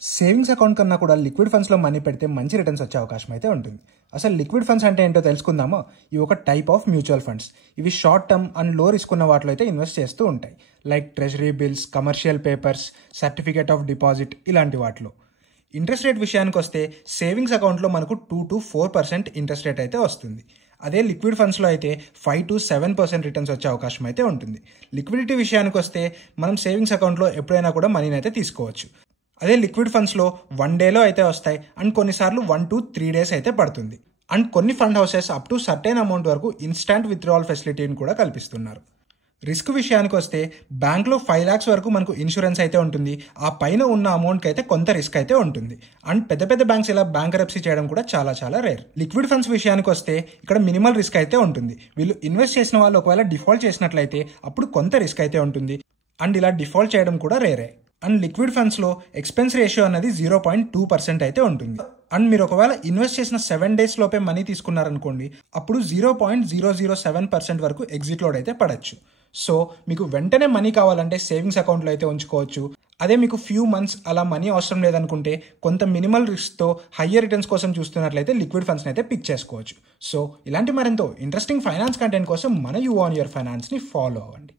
Savings account కన్నా కూడా liquid ఫండ్స్లో మనీ పెడితే మంచి రిటర్న్స్ వచ్చే అవకాశం అయితే ఉంటుంది. అసలు లిక్విడ్ ఫండ్స్ అంటే ఏంటో తెలుసుకుందామా? ఇవి ఒక టైప్ ఆఫ్ మ్యూచువల్ ఫండ్స్. ఇవి షార్ట్ టర్మ్ అండ్ లో రిస్క్ ఉన్న వాటిలో అయితే ఇన్వెస్ట్ చేస్తూ ఉంటాయి. Like treasury bills, commercial papers, certificate of deposit ఇలాంటి వాటిలో. ఇంట్రెస్ట్ రేట్ విషయానికి వస్తే సేవింగ్స్ అకౌంట్లో మనకు 2 to 4% ఇంట్రెస్ట్ రేట్ అయితే వస్తుంది. అదే లిక్విడ్ ఫండ్స్లో అయితే 5 to 7% రిటర్న్స్ వచ్చే అవకాశం అయితే ఉంటుంది. లిక్విడిటీ విషయానికి వస్తే మనం సేవింగ్స్ అకౌంట్లో ఎప్పుడైనా కూడా మనీని అయితే తీసుకోవచ్చు. అదే లిక్విడ్ ఫండ్స్లో 1 డేలో అయితే వస్తాయి అండ్ కొన్నిసార్లు 1 to 3 days అయితే పడుతుంది. అండ్ కొన్ని fund houses up to certain amount వరకు ఇన్స్టాంట్ విత్డ్రావల్ ఫెసిలిటీని కూడా కల్పిస్తున్నారు. రిస్క్ విషయానికి వస్తే బ్యాంక్లో 5 lakhs వరకు మనకు ఇన్సూరెన్స్ అయితే ఉంటుంది. ఆ పైన ఉన్న అమౌంట్కి అయితే కొంత రిస్క్ అయితే ఉంటుంది. అండ్ పెద్ద పెద్ద బ్యాంక్స్ ఇలా బ్యాంకరప్సీ చేయడం కూడా చాలా రేర్. లిక్విడ్ ఫండ్స్ విషయానికి వస్తే ఇక్కడ మినిమల్ రిస్క్ అయితే ఉంటుంది. వీళ్ళు ఇన్వెస్ట్ చేసిన వాళ్ళు ఒకవేళ డిఫాల్ట్ చేసినట్లయితే అప్పుడు కొంత రిస్క్ అయితే ఉంటుంది. అండ్ ఇలా డిఫాల్ట్ చేయడం కూడా రేరే. అండ్ లిక్విడ్ ఫండ్స్లో ఎక్స్పెన్స్ రేషియో అనేది 0.2% అయితే ఉంటుంది. అండ్ మీరు ఒకవేళ ఇన్వెస్ట్ చేసిన 7 days లోపే మనీ తీసుకున్నారనుకోండి, అప్పుడు 0.007% వరకు ఎగ్జిట్ లోడ్ అయితే పడచ్చు. సో మీకు వెంటనే మనీ కావాలంటే సేవింగ్స్ అకౌంట్లో అయితే ఉంచుకోవచ్చు. అదే మీకు ఫ్యూ మంత్స్ అలా మనీ అవసరం లేదనుకుంటే కొంత మినిమల్ రిస్క్తో హయ్యర్ రిటర్న్స్ కోసం చూస్తున్నట్లయితే లిక్విడ్ ఫండ్స్ని అయితే పిక్ చేసుకోవచ్చు. సో ఇలాంటి మరెంతో ఇంట్రెస్టింగ్ ఫైనాన్స్ కంటెంట్ కోసం మన యూ ఆన్ యువర్ ఫైనాన్స్ని ఫాలో అవ్వండి.